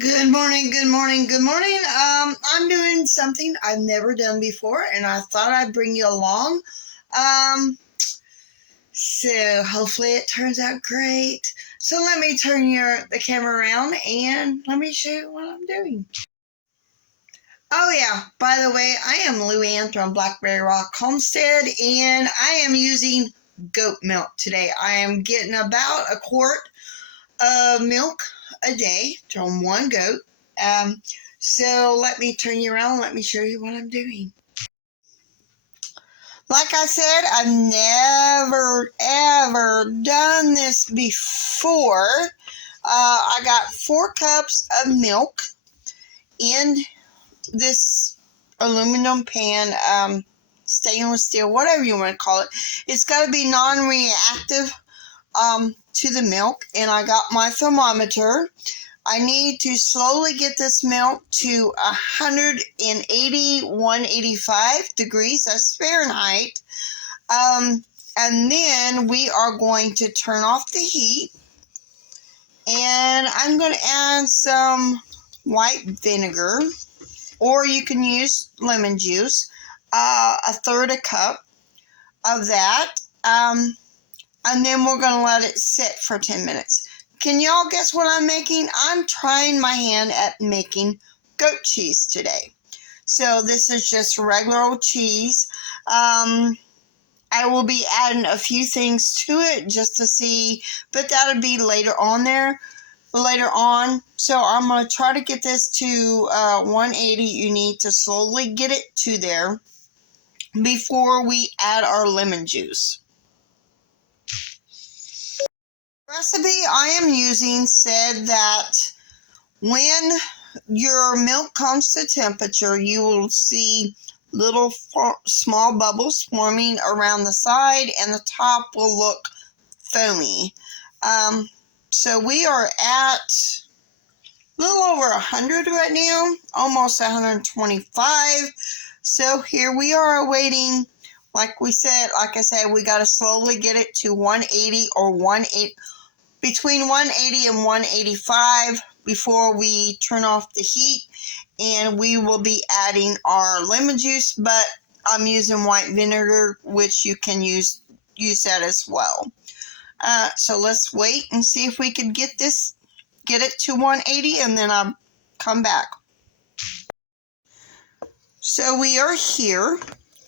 Good morning, good morning, good morning. I'm doing something I've never done before, and I thought I'd bring you along. Um, so hopefully it turns out great. So let me turn the camera around and let me show you what I'm doing. Oh yeah, by the way, I am Lou Ann from Blackberry Rock Homestead, and I am using goat milk today. I am getting about a quart of milk a day from one goat. Um, so let me turn you around and let me show you what I'm doing. Like I said, I've never ever done this before. I got 4 cups of milk in this aluminum pan, stainless steel, whatever you want to call it. It's got to be non-reactive to the milk, and I got my thermometer. I need to slowly get this milk to 180, 185 degrees, that's Fahrenheit. And then we are going to turn off the heat, and I'm going to add some white vinegar, or you can use lemon juice, a third a cup of that. And then we're going to let it sit for 10 minutes. Can y'all guess what I'm making? I'm trying my hand at making goat cheese today. So this is just regular old cheese. I will be adding a few things to it just to see, but that'll be later on. So I'm going to try to get this to 180. You need to slowly get it to there before we add our lemon juice. Recipe I am using said that when your milk comes to temperature, you will see little small bubbles forming around the side, and the top will look foamy. So we are at a little over 100 right now, almost 125. So here we are waiting. Like I said, we got to slowly get it to 180 or 180. Between 180 and 185 before we turn off the heat, and we will be adding our lemon juice, but I'm using white vinegar, which you can use that as well. So let's wait and see if we can get it to 180, and then I'll come back. So we are here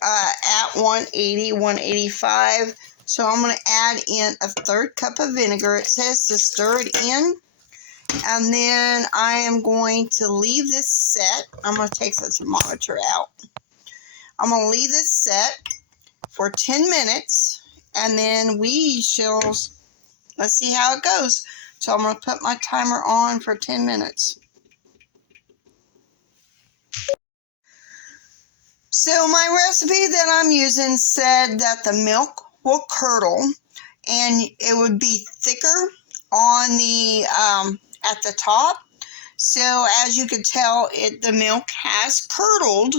at 180, 185. So I'm going to add in a third cup of vinegar. It says to stir it in. And then I am going to leave this set. I'm going to take the thermometer out. I'm going to leave this set for 10 minutes. And then let's see how it goes. So I'm going to put my timer on for 10 minutes. So my recipe that I'm using said that the milk will curdle, and it would be thicker on the at the top. So as you can tell, the milk has curdled,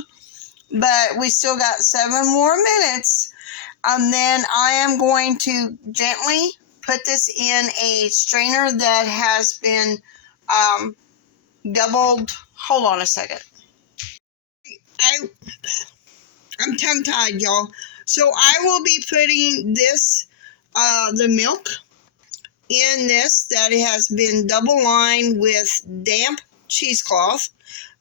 but we still got 7 more minutes. And then I am going to gently put this in a strainer that has been doubled. Hold on a second. I'm tongue-tied, y'all. So I will be putting this, the milk in this that it has been double lined with damp cheesecloth.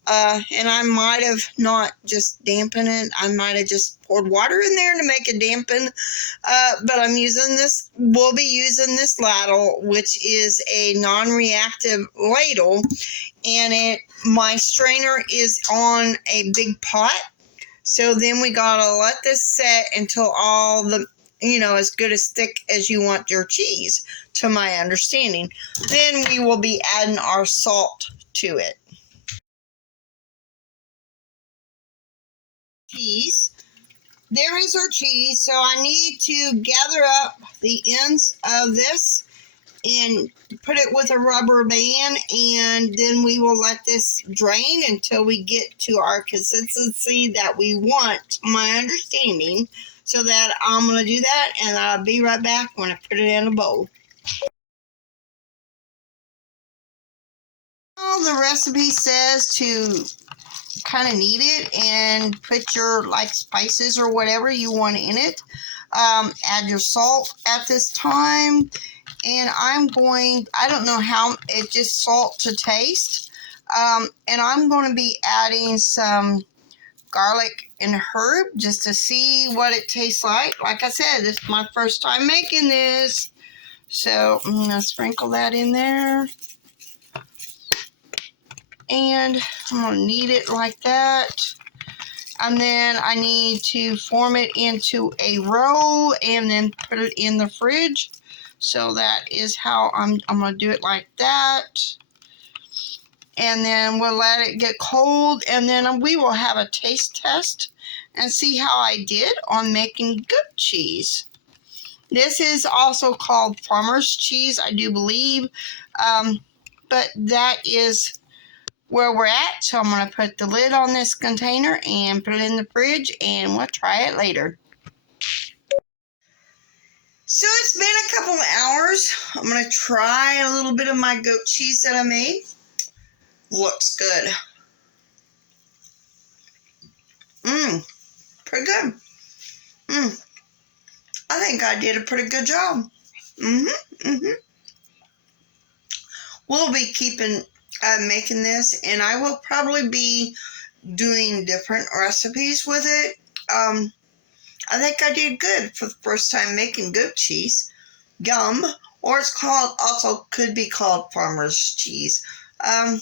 And I might have not just dampened it. I might have just poured water in there to make it dampen. But we'll be using this ladle, which is a non-reactive ladle. And my strainer is on a big pot. So then we gotta let this set until all the, as good as thick as you want your cheese, to my understanding. Then we will be adding our salt to it. Cheese. There is our cheese. So I need to gather up the ends of this and put it with a rubber band, and then we will let this drain until we get to our consistency that we want, to my understanding. So that I'm going to do that, and I'll be right back when I put it in a bowl. The recipe says to kind of knead it and put your like spices or whatever you want in it. Add your salt at this time, and I don't know how, it's just salt to taste. And I'm going to be adding some garlic and herb just to see what it tastes like. Like I said, this is my first time making this. So I'm going to sprinkle that in there. And I'm going to knead it like that. And then I need to form it into a roll and then put it in the fridge. So that is how I'm going to do it, like that. And then we'll let it get cold, and then we will have a taste test and see how I did on making goat cheese. This is also called farmer's cheese, I do believe. But that is where we're at. So I'm going to put the lid on this container and put it in the fridge, and we'll try it later. So it's been a couple of hours. I'm going to try a little bit of my goat cheese that I made. Looks good. Pretty good. I think I did a pretty good job. We'll be making this, and I will probably be doing different recipes with it. I think I did good for the first time making goat cheese. Yum. Or it's could be called farmer's cheese. I'm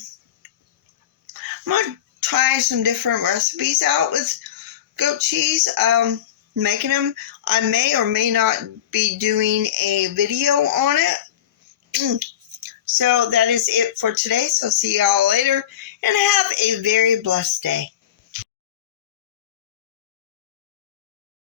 going to try some different recipes out with goat cheese. Making them. I may or may not be doing a video on it. So that is it for today. So see y'all later, and have a very blessed day.